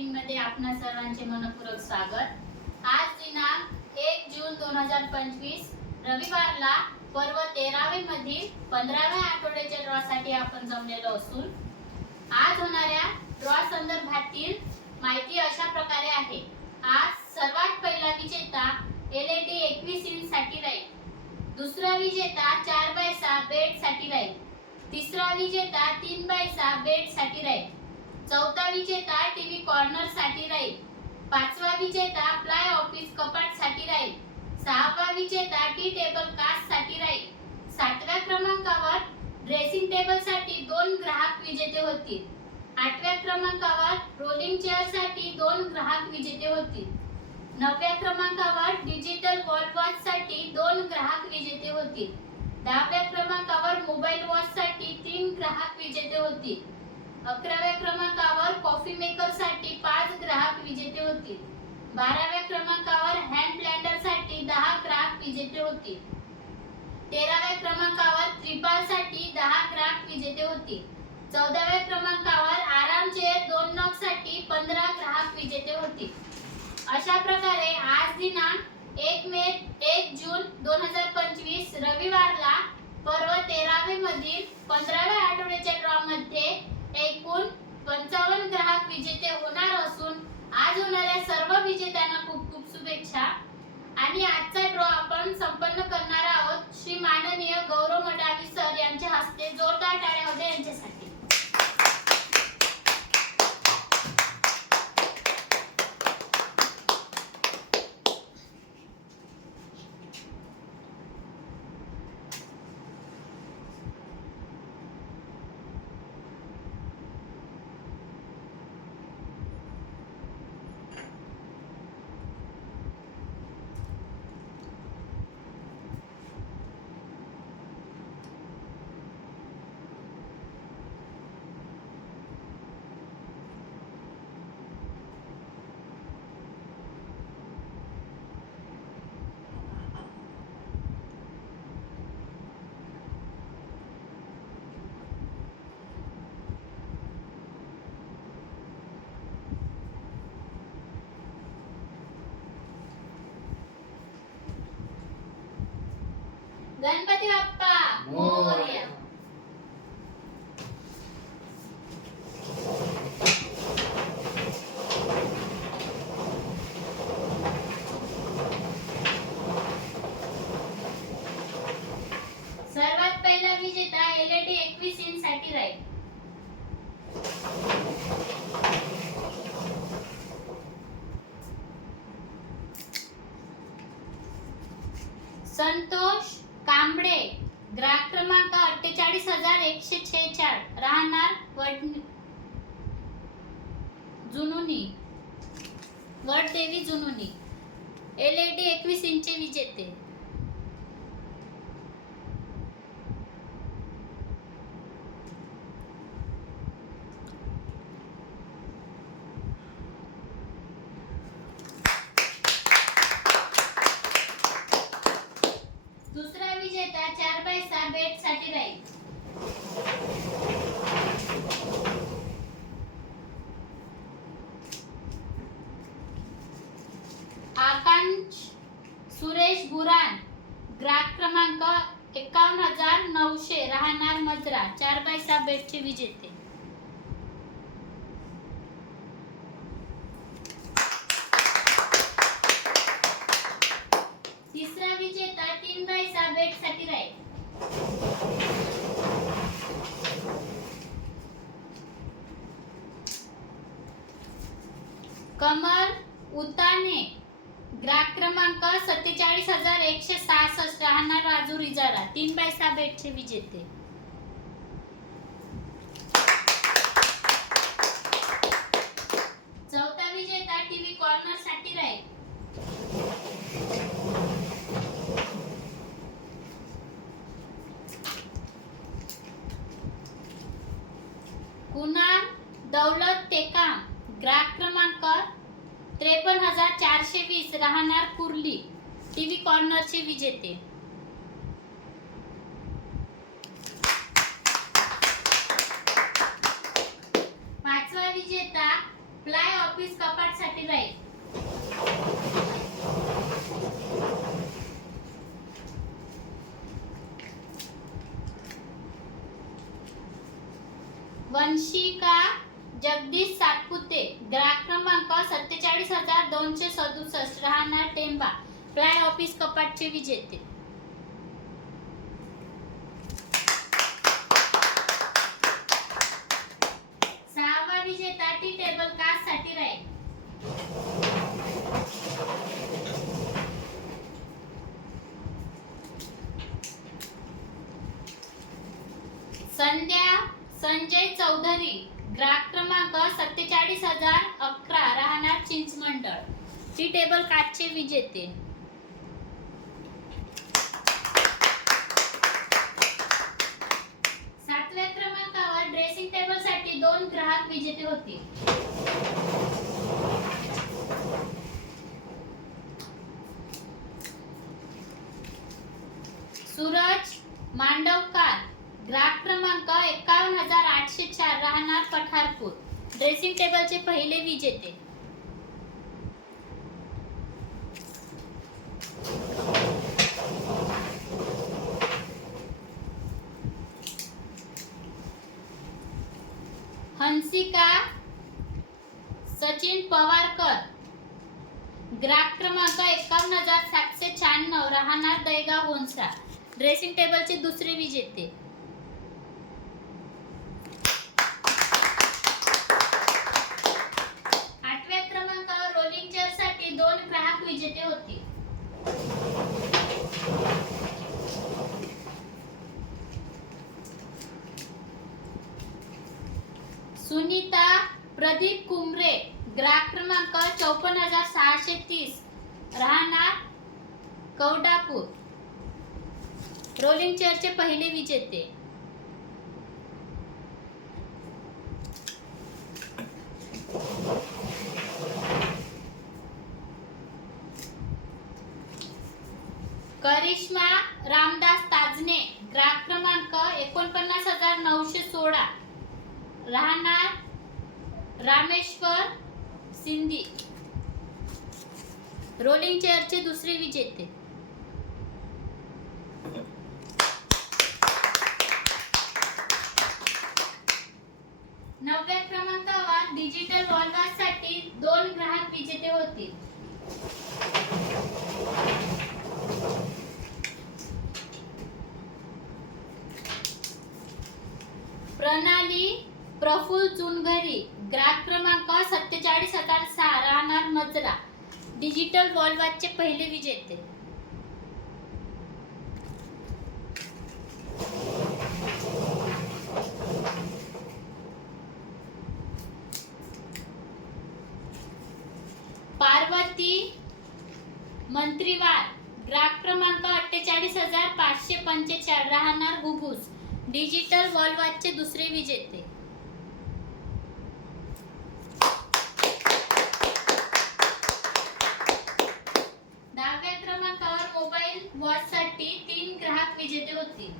मार्केटिंगमध्ये आपणा सर्वांचे मनपूर्वक स्वागत. आज दिनांक एक जून दोन हजार पंचवीस रविवारला पर्व तेरावे मधील पंधराव्या आठवड्याच्या ड्रॉ साठी आपण जमलेलो असून आज होणाऱ्या ड्रॉ संदर्भातील माहिती अशा प्रकारे आहे. आज सर्वात पहिला विजेता एल ए टी एकवीस इंच साठी राहील. दुसरा विजेता चार बाय सहा बेडसाठी राहील. तिसरा विजेता तीन बाय सहा बेडसाठी राहील. चौथा विजेता टीव्ही कॉर्नरसाठी राहील. पाचवा विजेता प्लाय ऑफिस कपाटसाठी राहील. सहावा विजेता टी टेबल कास्टसाठी राहील. सातव्या क्रमांकावर ड्रेसिंग टेबलसाठी दोन ग्राहक विजेते होतील. आठव्या क्रमांकावर रोलिंग चेअरसाठी दोन ग्राहक विजेते होतील. नवव्या क्रमांकावर डिजिटल वॉल वॉच साठी दोन ग्राहक विजेते होतील. दहाव्या क्रमांकावर मोबाईल वॉच साठी तीन ग्राहक विजेते होतील. अकराव्या क्रमांकावर कॉफी मेकरसाठी पाच ग्राहक विजेते होतील. बाराव्या क्रमांकावर हँड ब्लेंडरसाठी दहा ग्राहक विजेते होतील. तेराव्या क्रमांकावर त्रिपाल साठी दहा ग्राहक विजेते होतील. चौदाव्या क्रमांकावर आराम चेअर दोन नॉकसाठी पंधरा ग्राहक विजेते होतील. अशा प्रकारे आज दिनांक एक मे एक जून दोन हजार पंचवीस रविवारला पर्व तेरावे मधील पंधराव्या आठवड्याच्या ड्रॉ मध्ये एकूण पंचावन्न ग्राहक विजेते होणार असून आज होणाऱ्या सर्व विजेत्यांना खूप खूप शुभेच्छा. आणि आजचा ड्रॉ आपण संपन्न करणार आहोत. श्री माननीय गौरव मडावी सर यांच्या हस्ते जोरदार टाळ्या ગણપતિ બાપા हजार एकशे छेचाळ राहणार जुनुनी. वडदेवी जुनुनी. एल ए डी एकवीस इंचे विजेते दुसरा विजेता चार बाय सहा बेटसाठी राहील आकांश सुरेश बुरान ग्राहक क्रमांक एकावन्न हजार नऊशे राहणार मजरा चार बाय सहा बेटचे विजेते तिसरा विजेता तीन बाय सहा बेटसाठी राहील कमल उताने ग्राहक क्रमांक सत्तेचाळीस हजार एकशे सहासष्ट राहणार राजूर इजारा या बेटचे विजेते चौथा विजेता टीव्ही कॉर्नरसाठी राहील. कुणाल दौलत टेकाम ग्राहक क्रमांक त्रेपन्न हजार चारशे वीस राहणार कुर्ली टीव्ही कॉर्नरचे विजेते पाचवा विजेता फ्लाय ऑफिस वंशिका जगदीश सातपुते ग्राहक क्रमांक सत्तेचाळीस हजार दोनशे सदुसष्ट राहणार टेंबा फ्लाय ऑफिस विजेते सहावा विजेता टी टेबल कास्टसाठी राहील. संध्या संजय चौधरी ग्राहक क्रमांक सत्तेचाळीस हजार अकरा राहणार चिंचमंडळ. टी टेबल काचचे विजेते सातव्या क्रमांकावर ड्रेसिंग टेबलसाठी दोन ग्राहक सूरज मांडवकार ग्राहक क्रमांक एकावन्न हजार आठशे चार राहणार पठारपूर. ड्रेसिंग टेबलचे पहिले विजेते. हंसिका सचिन पवारकर. ग्राहक क्रमांक एकावन्न हजार सातशे शहाण्णव. राहणार दहेगाव गोंसा ड्रेसिंग टेबलचे दुसरे विजेते आठव्या क्रमांकावर रोलिंग चेअरसाठी दोन ग्राहक विजेते होते सुनीता प्रदीप कुमरे ग्राहक क्रमांक चौपन्न हजार सहाशे तीस राहणार कौडापूर रोलिंग चेअरचे पहिले विजेते करिश्मा रामदास ताजने ग्राहक क्रमांक एकोणपन्नास हजार नऊशे सोळा. राहणार रामेश्वर सिंधी. रोलिंग चेअरचे दुसरे विजेते नवव्या क्रमांकावर डिजिटल वॉलवासाठी दोन ग्राहक विजेते होतील प्रणाली प्रफुल चुनघरी ग्राहक क्रमांक सत्तेचाळीस हजार सहा राहणार मजरा डिजिटल वॉलवाचचे पहिले विजेते पार्वती मंत्रीवार. ग्राहक क्रमांक अठ्ठेचाळीस हजार पाचशे पंचेचाळ राहणार घुगुस डिजिटल वॉलवॉचचे दुसरे विजेते दहाव्या क्रमांकावर मोबाईल वॉचसाठी तीन ग्राहक विजेते होतील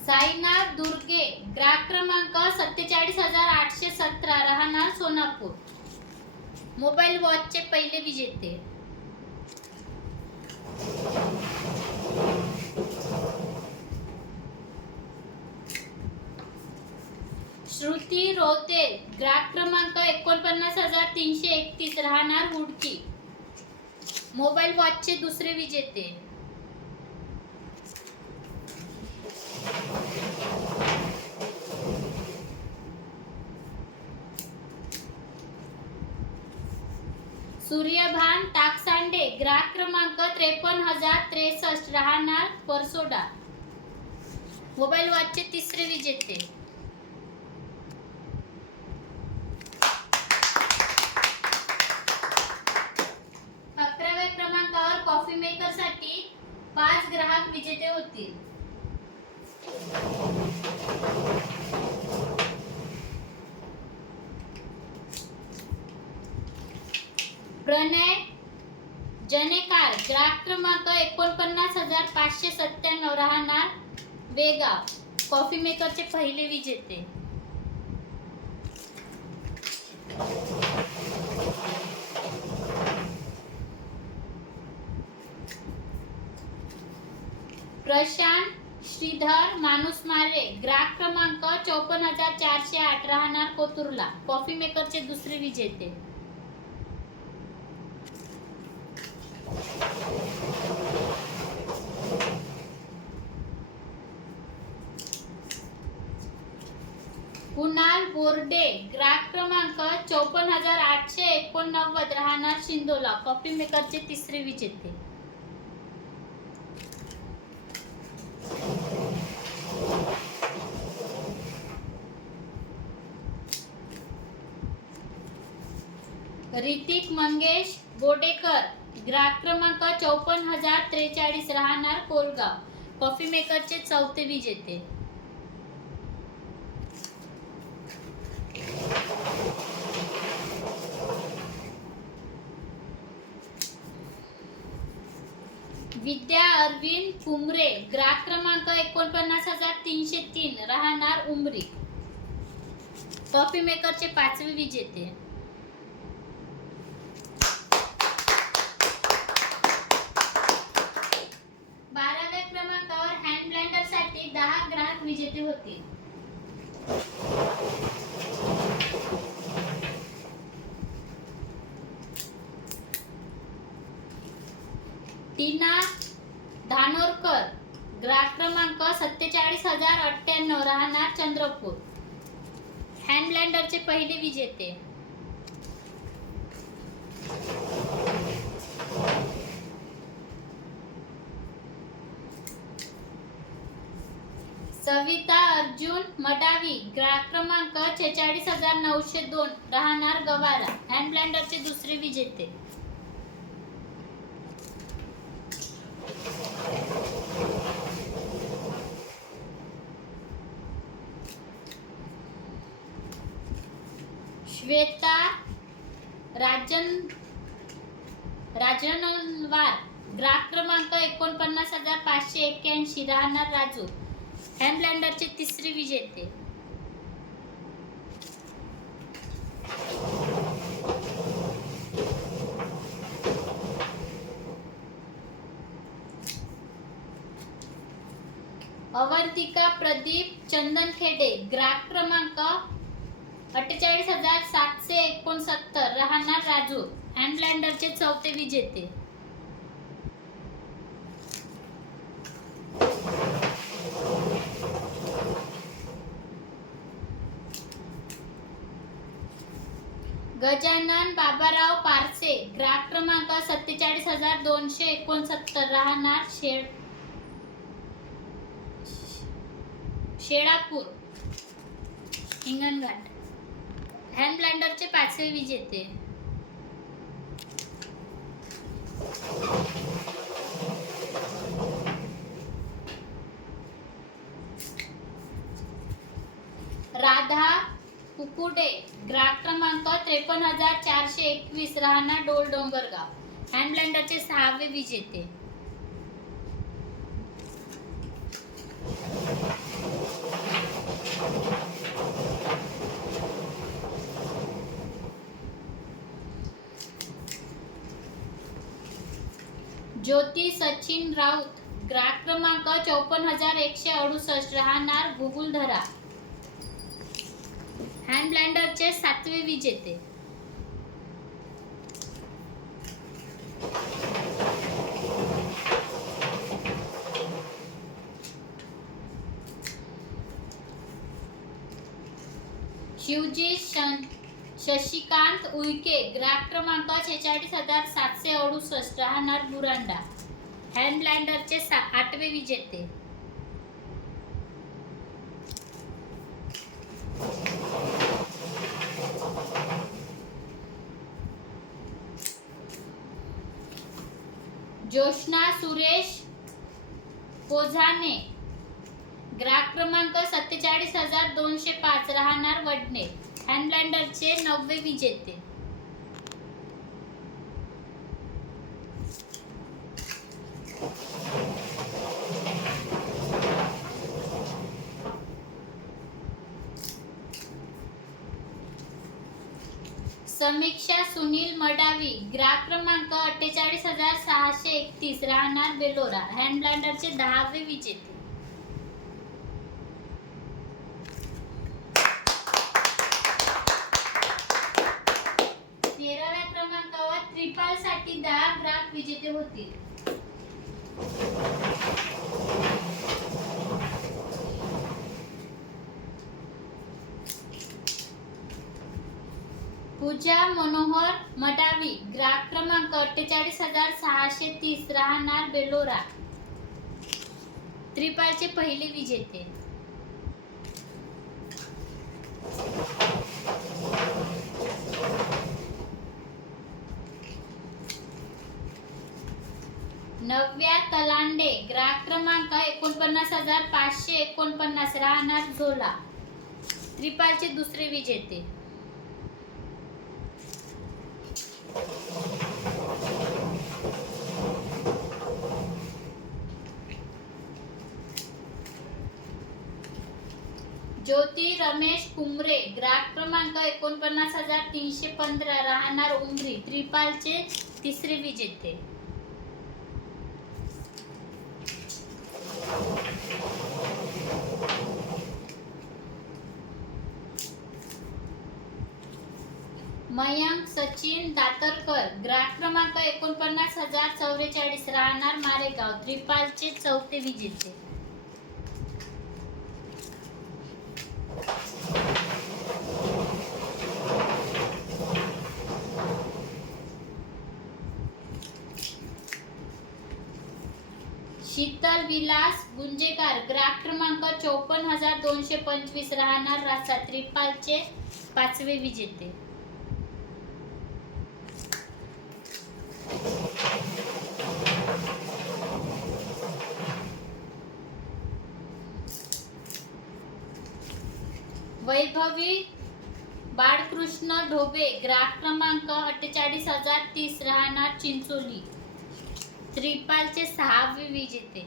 साईनाथ दुर्गे ग्राहक क्रमांक सत्तेचाळीस हजार आठशे सतरा राहणार सोनापूर मोबाईल वॉचचे पहिले विजेते. श्रुती रोते ग्राहक क्रमांक एकोणपन्नास हजार तीनशे एकतीस राहणार हुडकी. मोबाईल वॉचचे दुसरे विजेते. सूर्यभान टाकसांडे ग्राहक क्रमांक त्रेपन्न हजार त्रेसष्ट राहणार परसोडा. मोबाईल वॉचचे तिसरे विजेते. अकराव्या क्रमांकावर कॉफी मेकरसाठी पाच ग्राहक विजेते होतील. प्रणय जनेकार ग्राहक क्रमांक एकोणपन्नास हजार पाचशे सत्त्याण्णव राहणार वेगाव. कॉफी मेकरचे पहिले विजेते. प्रशांत श्रीधर मानुसमारे ग्राहक क्रमांक चौपन्न हजार चारशे आठ राहणार कोथुरला कॉफी मेकरचे दुसरे विजेते कुणाल बोर्डे ग्राहक क्रमांक चौपन्न हजार आठशे एकोणनव्वद राहणार शिंदोला. कॉफी मेकरचे तिसरे विजेते. ऋतिक मंगेश बोडेकर ग्राहक क्रमांक चौपन्न हजार त्रेचाळीस राहणार कोलगाव. कॉफी मेकरचे चौथे विजेते. अरविंद कुमरे ग्राहक क्रमांक एकोणपन्नास हजार तीनशे तीन राहणार उमरी. कॉफी मेकरचे पाचवे विजेते. बाराव्या क्रमांकावर हँड ब्लेंडरसाठी दहा ग्राहक विजेते होते. टीना धानोरकर ग्राहक क्रमांक सत्तेचाळीस हजार अठ्ठ्याण्णव राहणार चंद्रपूर. हँडलँडरचे पहिले विजेते. सविता अर्जुन मडावी ग्राहक क्रमांक छेचाळीस हजार नऊशे दोन राहणार गवारा. हँड दुसरे विजेते. श्वेता राजन राजनवार ग्राहक क्रमांक एकोणपन्नास हजार पाचशे एक्क्याऐंशी राहणार राजू हॅमलँडरचे तिसरे विजेते. अवंतिका प्रदीप चंदन खेडे ग्राहक क्रमांक अठ्ठेचाळीस हजार सातशे एकोणसत्तर राहणार राजू हँडलँडरचे चौथे विजेते. गजानन बाबाराव पारसे ग्राहक क्रमांक सत्तेचाळीस हजार दोनशे एकोणसत्तर राहणार शेड शेळापूर हिंगणघाट. हँड ब्लँडरचे पाचवे विजेते राधा कुकुडे ग्राहक क्रमांक त्रेपन्न हजार चारशे एकवीस राहणार डोल डोंगरगाव. हँड ब्लँडरचे सहावे विजेते ज्योती सचिन राऊत ग्राहक क्रमांक चौपन्न हजार एकशे अडुसष्ट राहणार गुगुलधरा. हँड ब्लँडरचे सातवे विजेते. शिवजी शन- शशिकांत उईके ग्राहक क्रमांक शेहेचाळीस हजार सातशे अडुसष्ट राहणार बुरांडा. हॅन्ड ब्लेंडरचे सा आठवे विजेते. जोशना सुरेश कोझाने. ग्राहक क्रमांक सत्तेचाळीस हजार दोनशे पाच राहणार वडणे हँड ब्लेंडरचे नववे विजेते. समीक्षा सुनील मडावी ग्राहक क्रमांक अठ्ठेचाळीस हजार सहाशे एकतीस राहणार बेलोरा हँड दहावे विजेते तेराव्या क्रमांकावर त्रिपाल साठी दहा ग्राहक विजेते होतील. पूजा मनोहर मडावी ग्राहक क्रमांक अठ्ठेचाळीस हजार सहाशे तीस राहणार बेलोरा. त्रिपालचे पहिले विजेते. नव्या तलांडे ग्राहक क्रमांक एकोणपन्नास हजार पाचशे एकोणपन्नास राहणार झोला. त्रिपालचे दुसरे विजेते. ज्योती रमेश कुमरे ग्राहक क्रमांक एकोणपन्नास हजार तीनशे पंधरा राहणार उमरी. त्रिपालचे तिसरे विजेते मयंक सचिन दातरकर ग्राहक क्रमांक एकोणपन्नास हजार चौवेचाळीस राहणार मारेगाव त्रिपालचे चौथे विजेते. शीतल विलास गुंजेकर ग्राहक क्रमांक चौपन्न हजार दोनशे पंचवीस राहणार रासा त्रिपालचे पाचवे विजेते. कृष्ण ढोबे ग्राहक क्रमांक अठ्ठेचाळीस हजार तीस राहणार चिंचोली. त्रिपालचे सहावे विजेते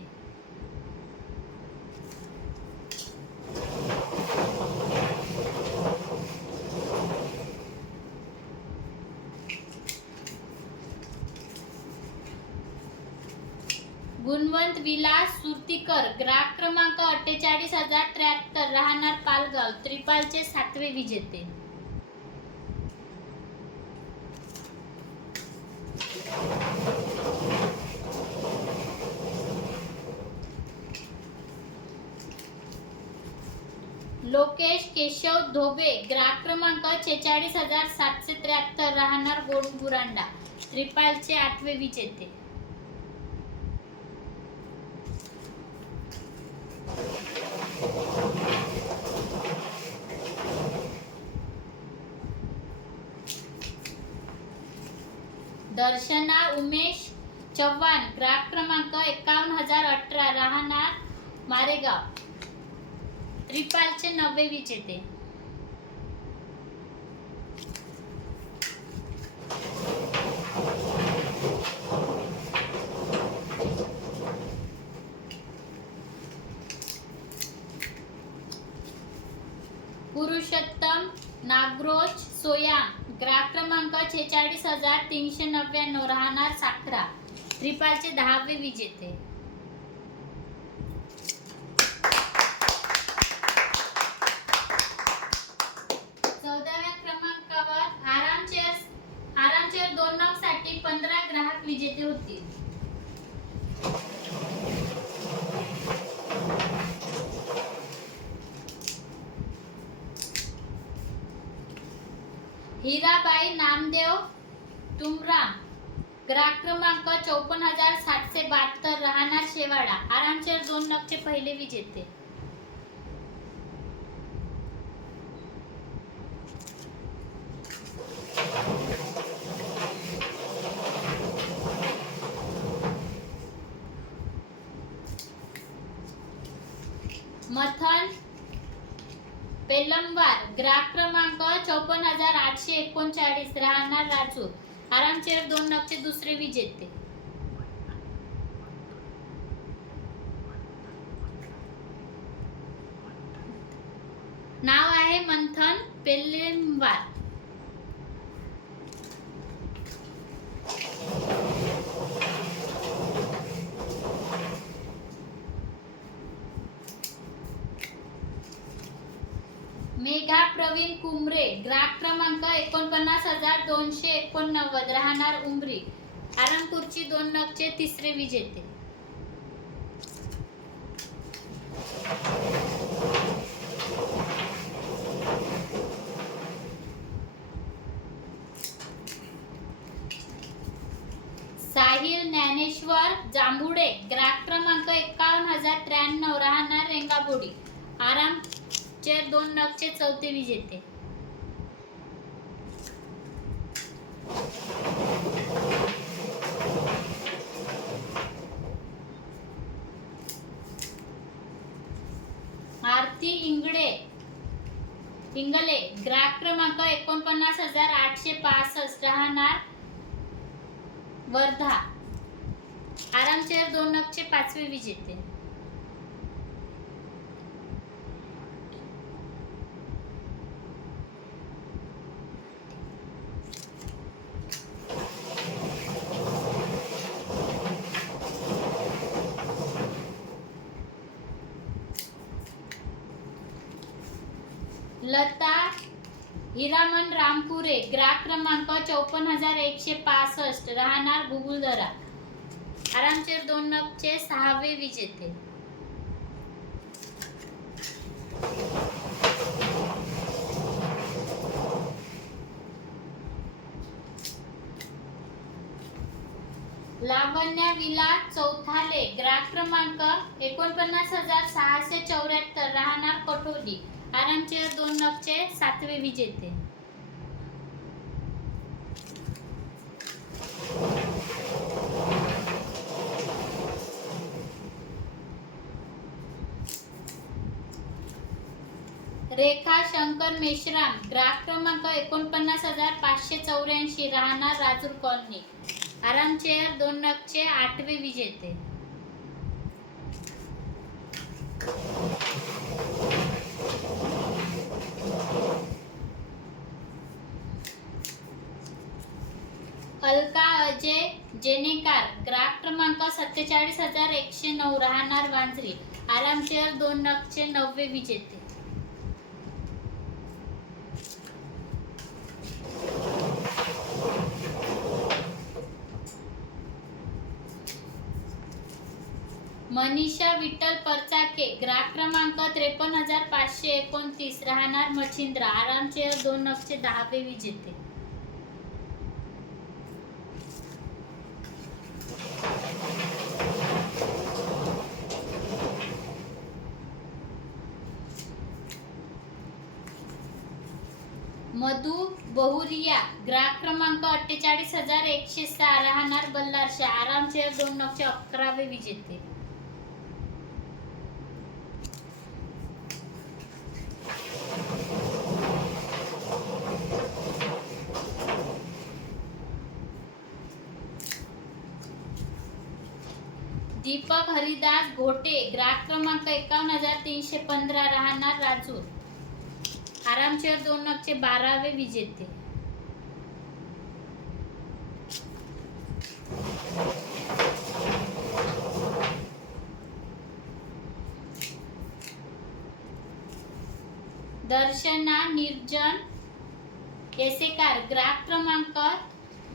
गुणवंत विलास सुरतीकर ग्राहक क्रमांक अठ्ठेचाळीस हजार त्र्याहत्तर राहणार पालगाव. त्रिपालचे सातवे विजेते लोकेश केशव धोबे ग्राहक क्रमांक छेचाळीस हजार सातशे त्र्याहत्तर राहणार गोडबुरांडा त्रिपालचे आठवे विजेते. दर्शना उमेश चव्हाण ग्राहक क्रमांक एकावन्न हजार अठरा राहणार मारेगाव. त्रिपालचे नवे विजेते पुरुषोत्तम नागरोज सोयाम ग्राहक क्रमांक छेचाळीस हजार तीनशे नव्याण्णव राहणार साखरा त्रिपालचे दहावे विजेते चौदाव्या क्रमांकावर आराम चेअर आराम चेअर दोन नगसाठी पंधरा ग्राहक विजेते होतील हिराबाई नामदेव तुमरा ग्राहक क्रमांक चौपन्न हजार सातशे बहात्तर राहणार शेवाडा आरामशेर दोन नगचे पहिले विजेते मथन पेलंबार ग्राहक क्रमांक चौपन्न हजार आठशे एकोणचाळीस राहणार राजूर आरामचेर दोन नक्षे दुसरे विजेते नाव आहे मंथन पेलेंबार प्रवीण कुमरे ग्राहक क्रमांक एकोणपन्नास हजार दोनशे एकोणनव्वद. राहणार उमरी. आरामपूरची दोन नगचे तिसरे विजेते साहिल ज्ञानेश्वर जांभुडे ग्राहक क्रमांक एकावन्न हजार त्र्याण्णव राहणार रेंगाबोडी आरामचे दोन नगचे चौथे विजेते आरती इंगडे इंगले ग्राहक क्रमांक एकोणपन्नास हजार आठशे पासष्ट. राहणार वर्धा. आरामचेअर दोन नगचे पाचवे विजेते. क्रमांक चौपन्न हजार एकशे पासष्ट. राहणार गुगुलदरा आरामचेर दोन नगचे सहावे विजेते. लावण्या विला चौथाले ग्राहक क्रमांक एकोणपन्नास हजार सहाशे चौऱ्याहत्तर. राहणार कटोली आरामचेर दोन नगचे सातवे विजेते. शंकर मेश्राम ग्राहक क्रमांक एकोणपन्नास हजार पाचशे चौऱ्याऐंशी राहणार राजूर कॉलनी. आरामचेअर दोन नगचे आठवे विजेते. अलका अजय जेनेकार ग्राहक क्रमांक सत्तेचाळीस हजार एकशे नऊ राहणार वांजरी. आरामचेअर दोन नगचे नववे विजेते. मनीषा विठ्ठल परचाके ग्राहक क्रमांक त्रेपन्न हजार पाचशे एकोणतीस राहणार मच्छिंद्र आरामचेअर दोन नक्षे दहावे विजेते. मधु बहुरिया ग्राहक क्रमांक अठ्ठेचाळीस हजार एकशे सहा राहणार बल्लारशा आरामचेअर दोन नक्षे अकरावे विजेते. दीपक हरिदास घोटे ग्राहक क्रमांक एकावन्न हजार तीनशे पंधरा राहणार राजूर. आरामचेअर दोन नगचे बारावे विजेते. दर्शना निर्जन येसेकार ग्राहक क्रमांक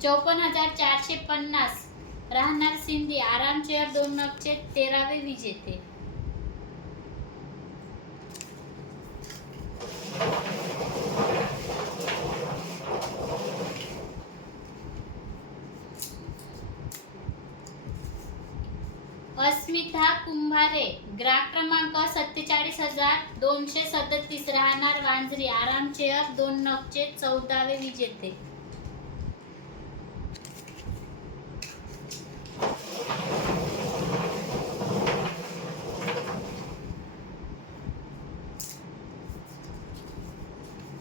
चौपन्न हजार चारशे पन्नास राहणार सिंधी आरामचेअर दोन नगचे तेरावे विजेते. अस्मिता कुंभारे ग्राहक क्रमांक सत्तेचाळीस हजार दोनशे सदतीस राहणार वांजरी. आरामचेअर दोन नगचे चौदावे विजेते.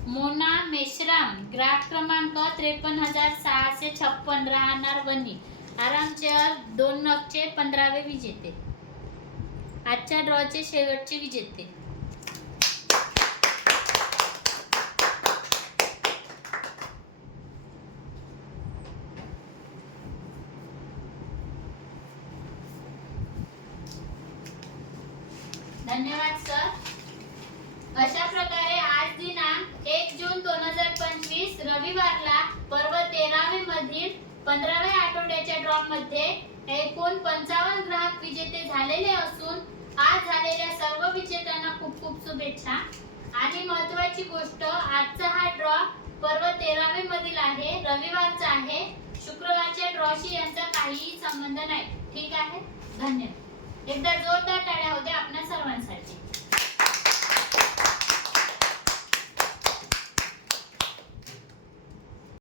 मोना मेश्राम ग्राहक क्रमांक त्रेपन्न हजार सहाशे छप्पन राहणार वनी. आरामचेअर दोन नगचे पंधरावे विजेते. आजच्या ड्रॉचे शेवटचे विजेते.